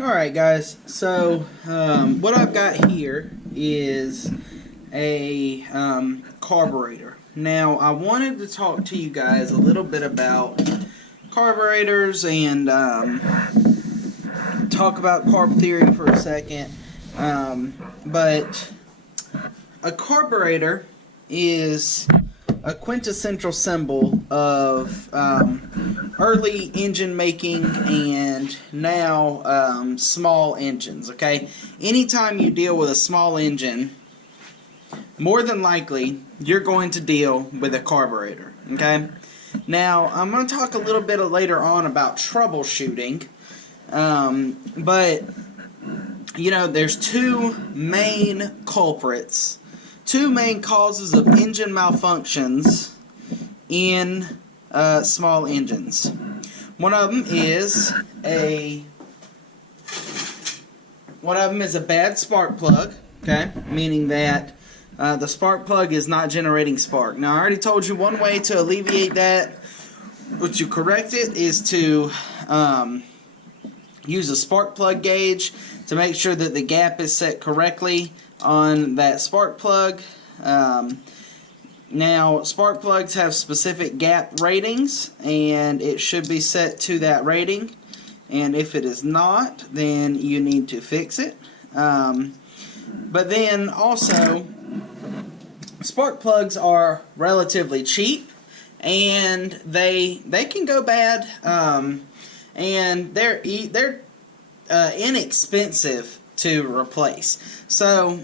Alright guys, so what I've got here is a carburetor. Now I wanted to talk to you guys a little bit about carburetors and talk about carb theory for a second. But a carburetor is a quintessential symbol of early engine making and now small engines. Okay, anytime you deal with a small engine, more than likely you're going to deal with a carburetor. Okay, now I'm going to talk a little bit later on about troubleshooting, but you know, there's two main culprits, two main causes of engine malfunctions in small engines. One of them is a bad spark plug. Okay, meaning that the spark plug is not generating spark. Now I already told you one way to alleviate that, or to correct it, is to use a spark plug gauge to make sure that the gap is set correctly on that spark plug. Now, spark plugs have specific gap ratings, and it should be set to that rating. And if it is not, then you need to fix it. But then also, spark plugs are relatively cheap, and they can go bad, and they're inexpensive to replace. So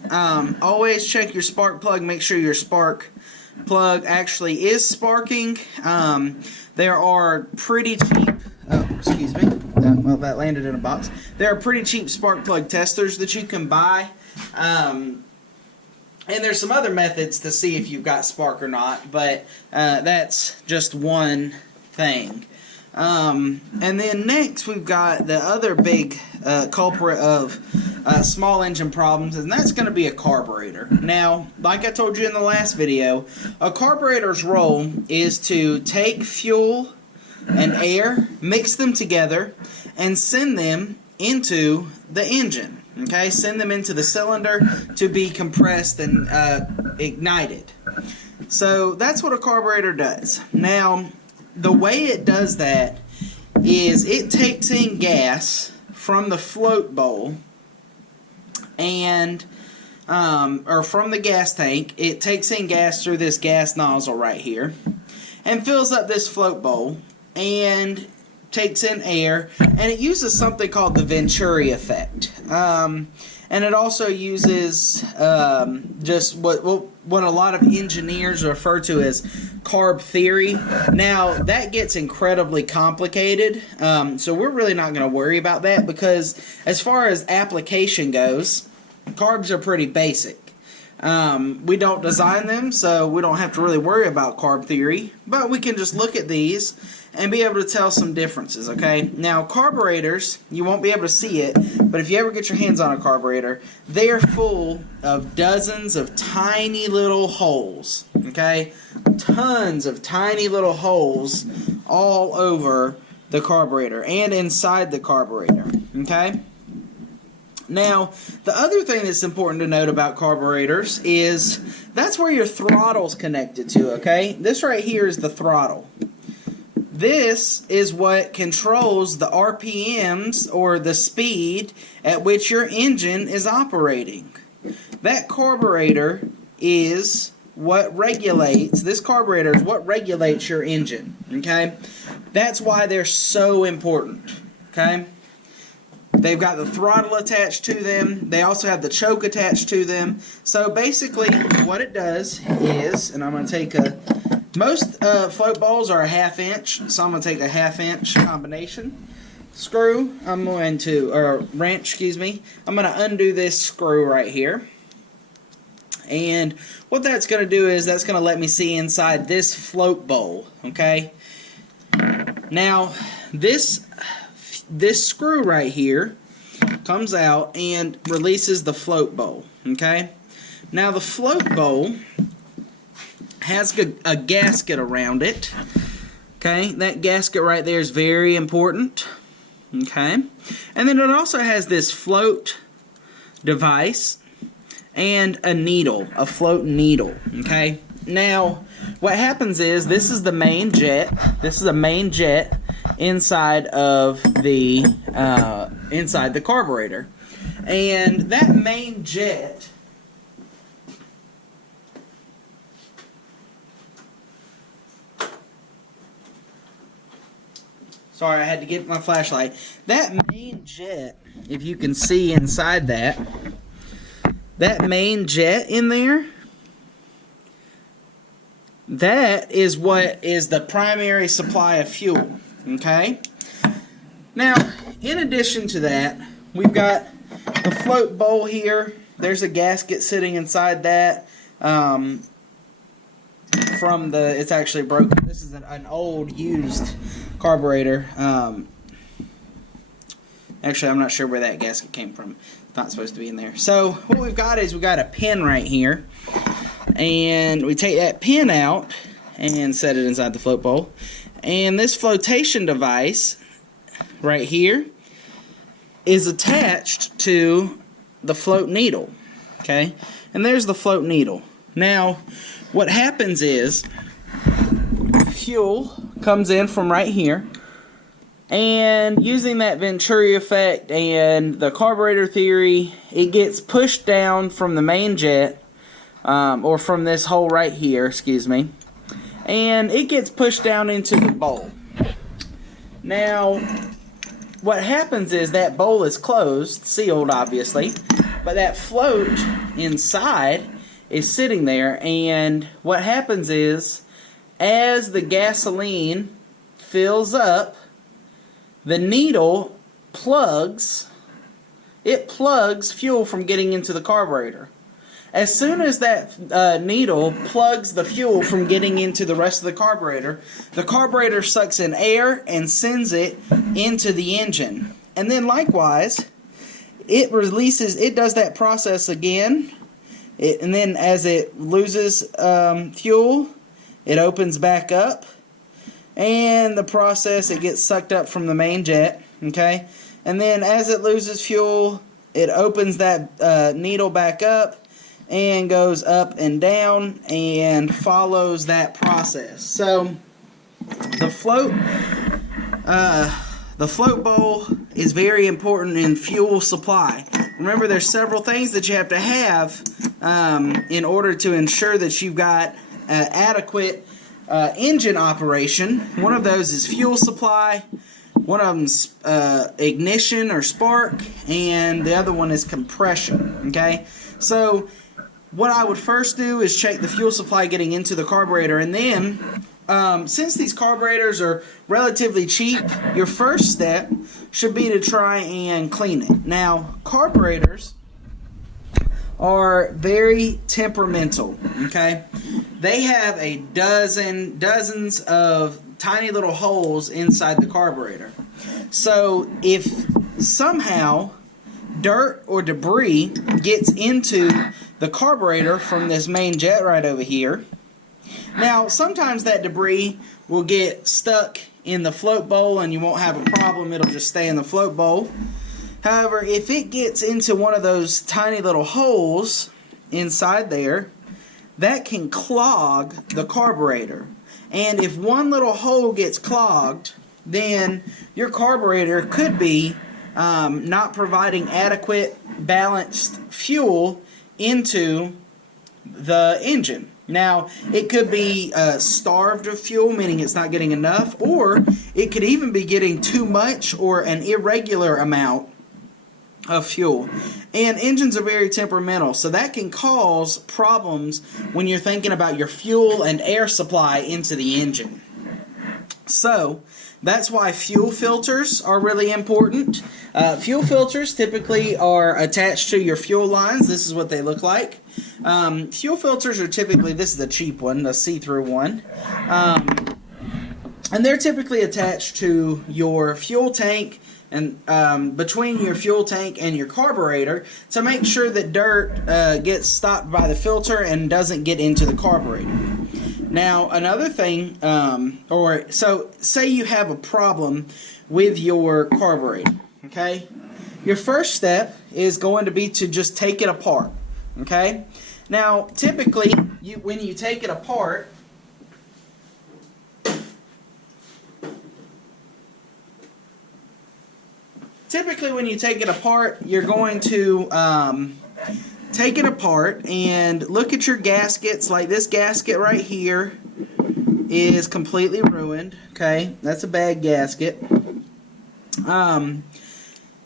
always check your spark plug. Make sure your spark plug actually is sparking. There are pretty cheap, excuse me, well, that landed in a box. There are pretty cheap spark plug testers that you can buy, and there's some other methods to see if you've got spark or not, but that's just one thing. And then next we've got the other big culprit of small engine problems, and that's going to be a carburetor. Now, like I told you in the last video, a carburetor's role is to take fuel and air, mix them together, and send them into the engine. Okay, send them into the cylinder to be compressed and ignited. So that's what a carburetor does. Now, the way it does that is it takes in gas from the float bowl and or from the gas tank. It takes in gas through this gas nozzle right here and fills up this float bowl and takes in air, and it uses something called the Venturi effect. And it also uses just what a lot of engineers refer to as carb theory. Now, that gets incredibly complicated, so we're really not going to worry about that, because as far as application goes, carbs are pretty basic. We don't design them, so we don't have to really worry about carb theory, but we can just look at these and be able to tell some differences. Okay, now carburetors, you won't be able to see it, but if you ever get your hands on a carburetor, they are full of dozens of tiny little holes. Okay, tons of tiny little holes all over the carburetor and inside the carburetor. Okay, now the other thing that's important to note about carburetors is that's where your throttle's connected to. Okay, this right here is the throttle. This is what controls the RPMs, or the speed at which your engine is operating. That carburetor is what regulates, this carburetor is what regulates your engine. Okay? That's why they're so important. Okay? They've got the throttle attached to them. They also have the choke attached to them. So basically what it does is, and I'm going to take a, most float bowls are a 1/2 inch, so I'm going to take a 1/2 inch combination screw. I'm going to, or wrench, excuse me. I'm going to undo this screw right here. And what that's going to do is that's going to let me see inside this float bowl. Okay. Now this screw right here comes out and releases the float bowl. Okay. Now the float bowl has a gasket around it. Okay, that gasket right there is very important. Okay, and then it also has this float device and a needle, a float needle. Okay, now what happens is this is the main jet. This is a main jet inside of the carburetor, and that main jet sorry, I had to get my flashlight. That main jet, if you can see inside that main jet in there, that is what is the primary supply of fuel. Okay? Now, in addition to that, we've got the float bowl here. There's a gasket sitting inside that. It's actually broken. This is an old, used carburetor. Actually, I'm not sure where that gasket came from. It's not supposed to be in there. So what we've got is we've got a pin right here, and we take that pin out and set it inside the float bowl. And this flotation device right here is attached to the float needle. Okay, and there's the float needle. Now, what happens is fuel comes in from right here, and using that Venturi effect and the carburetor theory, it gets pushed down from the main jet, or from this hole right here, excuse me, and it gets pushed down into the bowl. Now, what happens is that bowl is closed, sealed obviously, but that float inside is sitting there, and what happens is as the gasoline fills up, the needle plugs fuel from getting into the carburetor. As soon as that needle plugs the fuel from getting into the rest of the carburetor sucks in air and sends it into the engine. And then likewise, it does that process again, and then as it loses fuel, it opens back up, and the process, it gets sucked up from the main jet, okay? And then as it loses fuel, it opens that needle back up and goes up and down and follows that process. So the float bowl is very important in fuel supply. Remember, there's several things that you have to have in order to ensure that you've got adequate engine operation. One of those is fuel supply, one of them's ignition or spark, and the other one is compression. Okay, so what I would first do is check the fuel supply getting into the carburetor, and then since these carburetors are relatively cheap, your first step should be to try and clean it. Now, carburetors are very temperamental, okay? They have dozens of tiny little holes inside the carburetor. So if somehow dirt or debris gets into the carburetor from this main jet right over here, now sometimes that debris will get stuck in the float bowl and you won't have a problem, it'll just stay in the float bowl. However, if it gets into one of those tiny little holes inside there, that can clog the carburetor. And if one little hole gets clogged, then your carburetor could be not providing adequate balanced fuel into the engine. Now, it could be starved of fuel, meaning it's not getting enough, or it could even be getting too much or an irregular amount of fuel. And engines are very temperamental, so that can cause problems when you're thinking about your fuel and air supply into the engine. So that's why fuel filters are really important. Fuel filters typically are attached to your fuel lines. This is what they look like. Fuel filters are typically, this is a cheap one, the see-through one. And they're typically attached to your fuel tank and between your fuel tank and your carburetor to make sure that dirt gets stopped by the filter and doesn't get into the carburetor. Now, another thing, so say you have a problem with your carburetor. Okay? Your first step is going to be to just take it apart. Okay? Now, typically, when you take it apart, you're going to take it apart and look at your gaskets. Like this gasket right here is completely ruined. Okay, that's a bad gasket.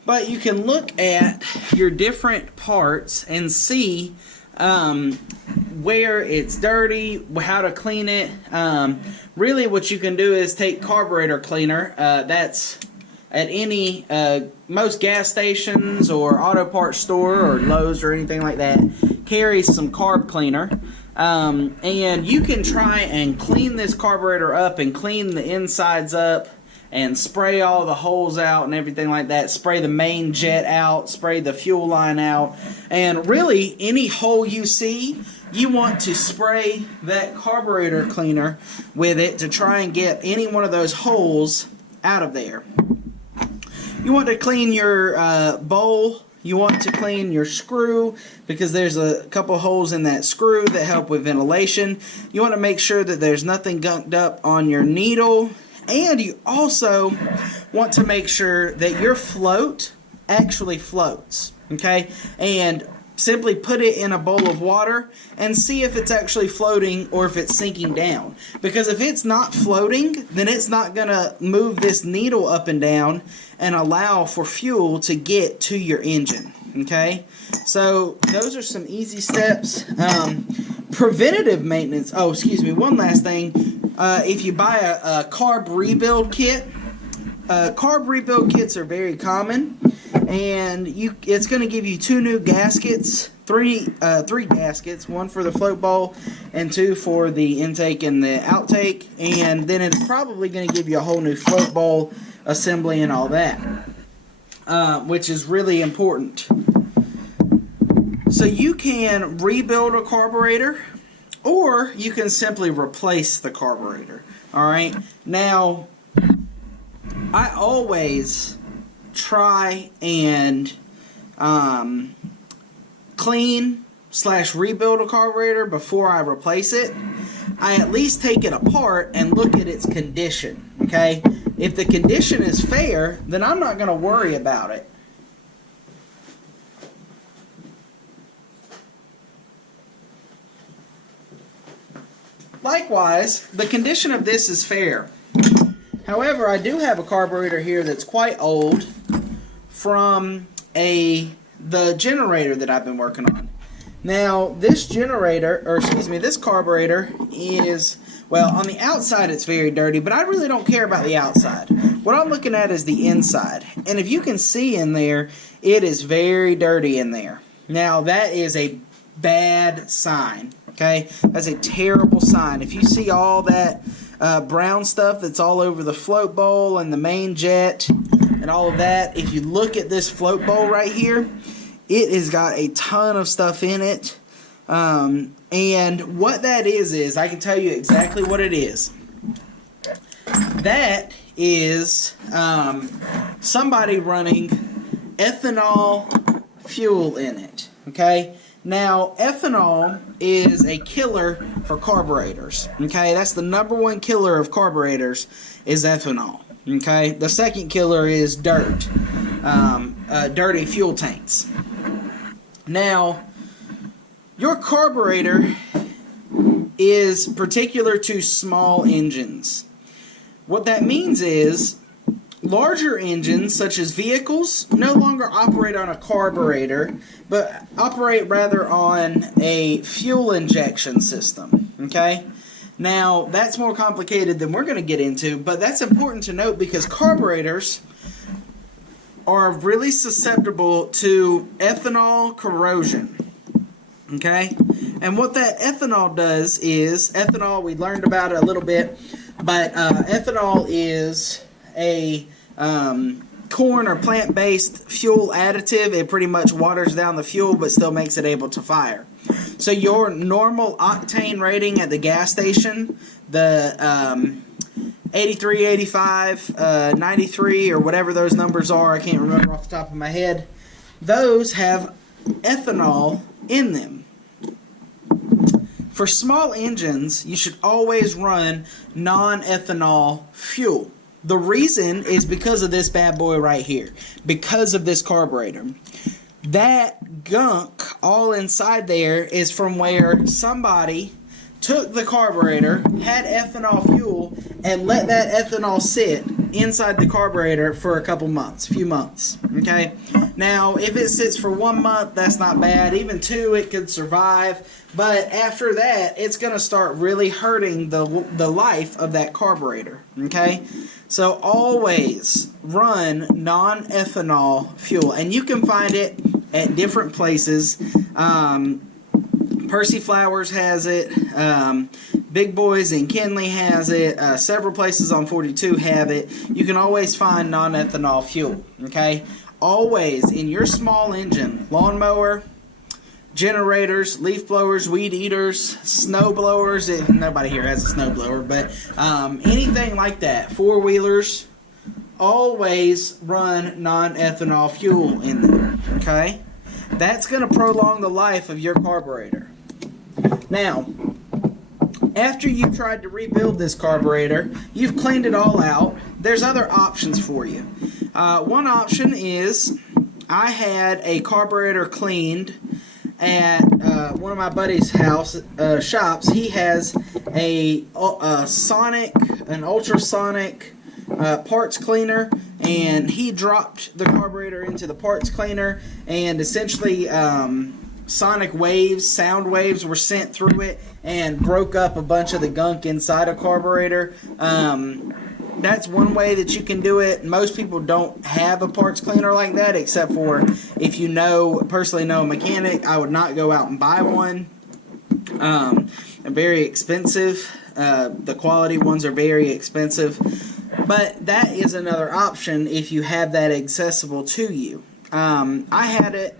But you can look at your different parts and see where it's dirty, how to clean it. Really what you can do is take carburetor cleaner. That's at any most gas stations or auto parts store or Lowe's or anything like that carries some carb cleaner. And you can try and clean this carburetor up and clean the insides up and spray all the holes out and everything like that. Spray the main jet out, spray the fuel line out, and really any hole you see, you want to spray that carburetor cleaner with it to try and get any one of those holes out of there. You want to clean your bowl. You want to clean your screw because there's a couple holes in that screw that help with ventilation. You want to make sure that there's nothing gunked up on your needle. And you also want to make sure that your float actually floats. Okay? And simply put it in a bowl of water and see if it's actually floating or if it's sinking down. Because if it's not floating, then it's not going to move this needle up and down and allow for fuel to get to your engine. Okay? So those are some easy steps. Preventative maintenance. Oh, excuse me. One last thing. If you buy a carb rebuild kit, carb rebuild kits are very common. And it's going to give you 2 new gaskets, three gaskets, 1 for the float bowl and 2 for the intake and the outtake, and then it's probably going to give you a whole new float bowl assembly and all that, which is really important. So you can rebuild a carburetor, or you can simply replace the carburetor. All right. Now, I always try and clean/rebuild a carburetor before I replace it. I at least take it apart and look at its condition. Okay? If the condition is fair, then I'm not going to worry about it. Likewise, the condition of this is fair. However, I do have a carburetor here that's quite old from the generator that I've been working on. Now, this carburetor is, well, on the outside it's very dirty, but I really don't care about the outside. What I'm looking at is the inside. And if you can see in there, it is very dirty in there. Now, that is a bad sign, okay? That's a terrible sign. If you see all that brown stuff that's all over the float bowl and the main jet and all of that, if you look at this float bowl right here, it has got a ton of stuff in it. And what that is I can tell you exactly what it is. That is somebody running ethanol fuel in it, okay? Now, ethanol is a killer for carburetors, okay? That's the #1 killer of carburetors is ethanol, okay? The second killer is dirt, dirty fuel tanks. Now, your carburetor is particular to small engines. What that means is larger engines, such as vehicles, no longer operate on a carburetor, but operate rather on a fuel injection system, okay? Now, that's more complicated than we're going to get into, but that's important to note because carburetors are really susceptible to ethanol corrosion, okay? And what that ethanol does is, ethanol, we learned about it a little bit, but ethanol is a corn or plant-based fuel additive. It pretty much waters down the fuel but still makes it able to fire. So your normal octane rating at the gas station, the 83, 85, 93, or whatever those numbers are, I can't remember off the top of my head, those have ethanol in them. For small engines, you should always run non-ethanol fuel. The reason is because of this bad boy right here, because of this carburetor. That gunk all inside there is from where somebody took the carburetor, had ethanol fuel, and let that ethanol sit inside the carburetor for a few months. Okay? Now, if it sits for 1 month, that's not bad. Even 2, it could survive. But after that, it's going to start really hurting the life of that carburetor. Okay? So always run non-ethanol fuel. And you can find it at different places. Percy Flowers has it. Big Boys in Kenley has it. Several places on 42 have it. You can always find non-ethanol fuel. Okay? Always in your small engine, lawnmower, generators, leaf blowers, weed eaters, snow blowers. Nobody here has a snow blower, but anything like that, four-wheelers, always run non-ethanol fuel in them. Okay? That's going to prolong the life of your carburetor. Now, after you've tried to rebuild this carburetor, you've cleaned it all out, there's other options for you. One option is, I had a carburetor cleaned at one of my buddy's shops. He has an ultrasonic parts cleaner, and he dropped the carburetor into the parts cleaner, and essentially sonic waves, sound waves were sent through it and broke up a bunch of the gunk inside a carburetor. That's one way that you can do it. Most people don't have a parts cleaner like that, except for if you personally know a mechanic. I would not go out and buy one. They're very expensive. The quality ones are very expensive. But that is another option if you have that accessible to you. I had it.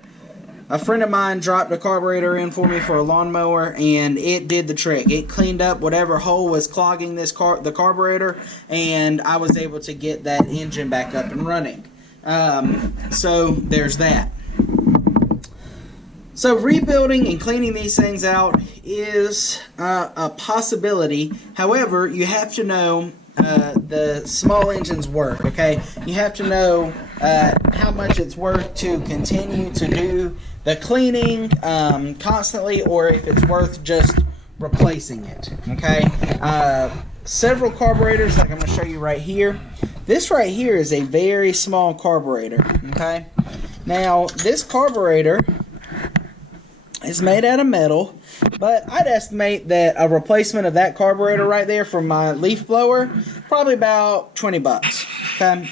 A friend of mine dropped a carburetor in for me for a lawnmower, and it did the trick. It cleaned up whatever hole was clogging the carburetor, and I was able to get that engine back up and running. So there's that. So rebuilding and cleaning these things out is a possibility. However, you have to know the small engine's work, okay? You have to know how much it's worth to continue to do the cleaning constantly, or if it's worth just replacing it, okay? Several carburetors, like I'm going to show you right here. This right here is a very small carburetor, okay? Now, this carburetor is made out of metal, but I'd estimate that a replacement of that carburetor right there from my leaf blower, probably about 20 bucks, okay?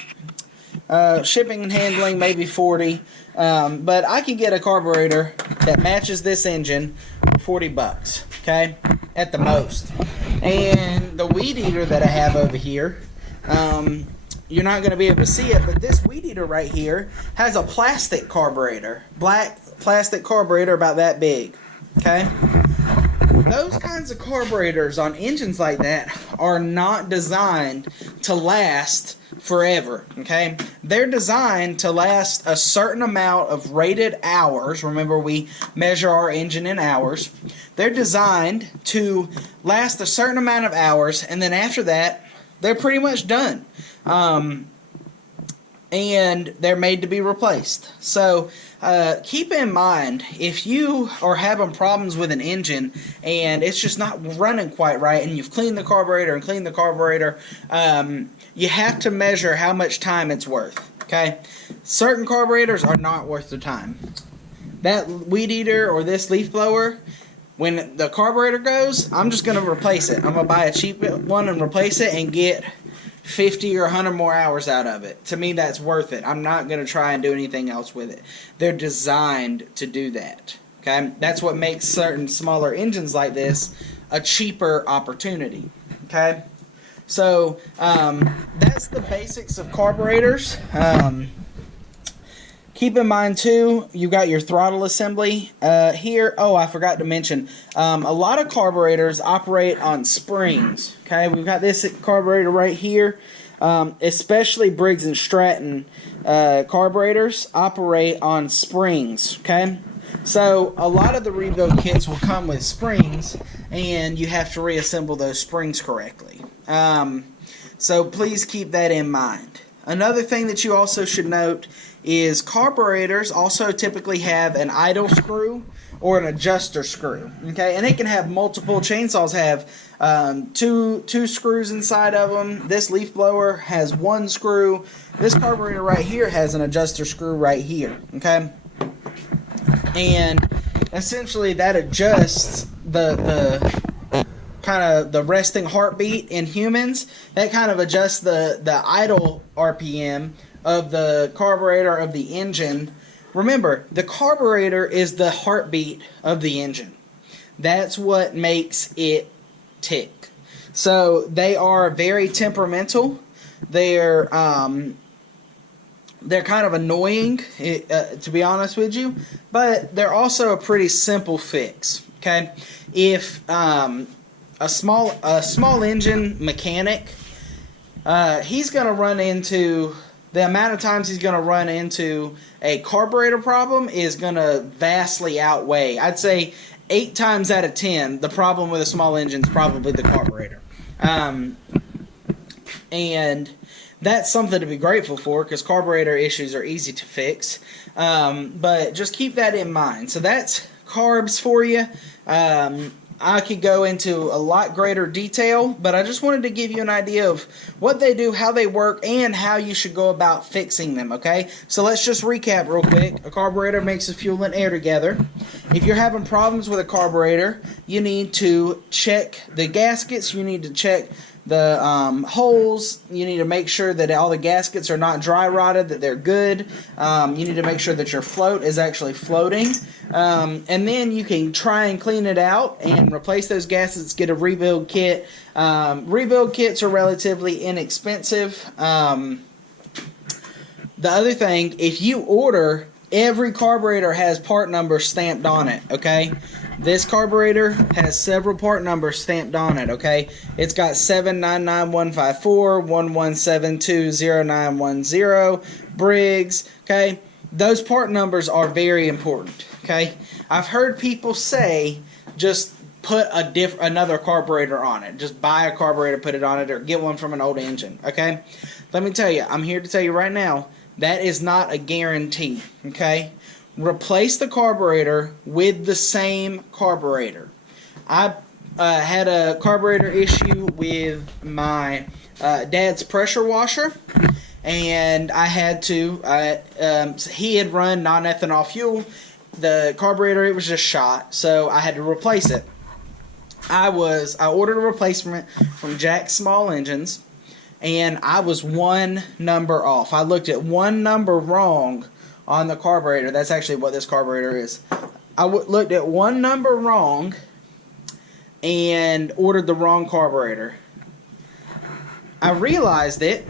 Shipping and handling, maybe 40, but I can get a carburetor that matches this engine for 40 bucks, okay, at the most. And the weed eater that I have over here, you're not going to be able to see it, but this weed eater right here has a plastic carburetor, black plastic carburetor about that big, okay? Those kinds of carburetors on engines like that are not designed to last forever, okay? They're designed to last a certain amount of rated hours. Remember, we measure our engine in hours. They're designed to last a certain amount of hours, and then after that, they're pretty much done. And they're made to be replaced. So keep in mind, if you are having problems with an engine and it's just not running quite right, and you've cleaned the carburetor and cleaned the carburetor, you have to measure how much time it's worth. Okay, certain carburetors are not worth the time. That weed eater or this leaf blower, when the carburetor goes, I'm just going to replace it. I'm going to buy a cheap one and replace it and get 50 or 100 more hours out of it. To me, that's worth it. I'm not going to try and do anything else with it. They're designed to do that. Okay, that's what makes certain smaller engines like this a cheaper opportunity. Okay, so that's the basics of carburetors. Keep in mind, too, you got your throttle assembly here. Oh, I forgot to mention, a lot of carburetors operate on springs. Okay, we've got this carburetor right here. Especially Briggs & Stratton carburetors operate on springs. Okay, so a lot of the rebuild kits will come with springs, and you have to reassemble those springs correctly. So please keep that in mind. Another thing that you also should note is carburetors also typically have an idle screw or an adjuster screw. Okay, and it can have multiple. Chainsaws have two screws inside of them. This leaf blower has one screw. This carburetor right here has an adjuster screw right here. Okay, and essentially that adjusts the kind of the resting heartbeat in humans. That kind of adjusts the idle RPM of the carburetor of the engine. Remember, the carburetor is the heartbeat of the engine. That's what makes it tick. So they are very temperamental. They're kind of annoying, to be honest with you, but they're also a pretty simple fix. Okay, if a small engine mechanic, he's going to run into the amount of times he's going to run into a carburetor problem is going to vastly outweigh. I'd say 8 times out of 10, the problem with a small engine is probably the carburetor. And that's something to be grateful for, because carburetor issues are easy to fix. But just keep that in mind. So that's carbs for you. I could go into a lot greater detail, but I just wanted to give you an idea of what they do, how they work, and how you should go about fixing them, okay? So let's just recap real quick. A carburetor makes the fuel and air together. If you're having problems with a carburetor, you need to check the gaskets, you need to check the holes, you need to make sure that all the gaskets are not dry rotted, that they're good. You need to make sure that your float is actually floating. And then you can try and clean it out and replace those gaskets, get a rebuild kit. Rebuild kits are relatively inexpensive. The other thing, if you order, every carburetor has part numbers stamped on it, okay? This carburetor has several part numbers stamped on it, okay? It's got 799154, 11720910, Briggs, okay? Those part numbers are very important, okay? I've heard people say just put another carburetor on it. Just buy a carburetor, put it on it, or get one from an old engine, okay? Let me tell you, I'm here to tell you right now, that is not a guarantee, okay? Replace the carburetor with the same carburetor. I had a carburetor issue with my dad's pressure washer, and I had to, he had run non-ethanol fuel. The carburetor, it was just shot, so I had to replace it. I ordered a replacement from Jack's Small Engines, and I was one number off. I looked at one number wrong on the carburetor. That's actually what this carburetor is. I looked at one number wrong and ordered the wrong carburetor. I realized it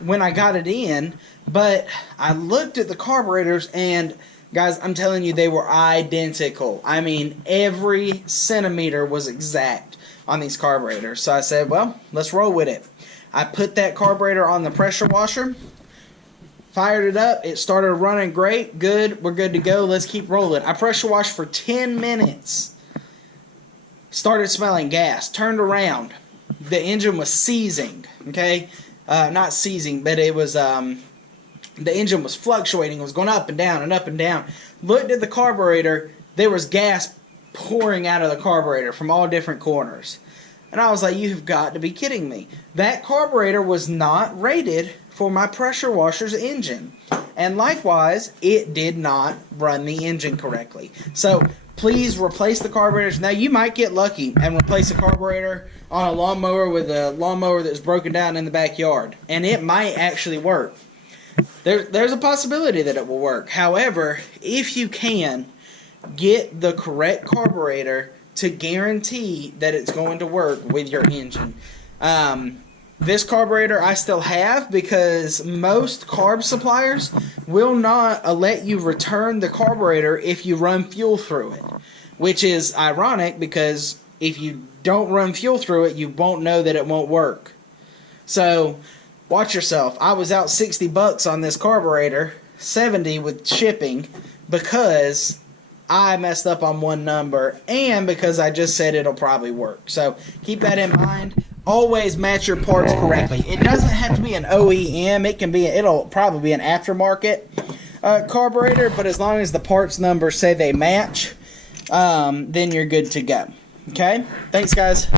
when I got it in, but I looked at the carburetors, and guys, I'm telling you, they were identical. I mean, every centimeter was exact on these carburetors. So I said, well, let's roll with it. I put that carburetor on the pressure washer, fired it up, it started running great, good, we're good to go, let's keep rolling. I pressure washed for 10 minutes, started smelling gas, turned around, the engine was seizing, okay, not seizing, but it was, the engine was fluctuating, it was going up and down and up and down. Looked at the carburetor, there was gas pouring out of the carburetor from all different corners. And I was like, you have got to be kidding me. That carburetor was not rated for my pressure washer's engine. And likewise, it did not run the engine correctly. So please replace the carburetors. Now, you might get lucky and replace a carburetor on a lawnmower with a lawnmower that's broken down in the backyard. And it might actually work. There's a possibility that it will work. However, if you can, get the correct carburetor to guarantee that it's going to work with your engine. This carburetor I still have because most carb suppliers will not let you return the carburetor if you run fuel through it, which is ironic because if you don't run fuel through it, you won't know that it won't work. So watch yourself. I was out $60 on this carburetor, $70 with shipping, because I messed up on one number and because I just said it'll probably work. So keep that in mind. Always match your parts correctly. It doesn't have to be an OEM. It'll probably be an aftermarket carburetor, but as long as the parts numbers say they match, then you're good to go. Okay? Thanks, guys.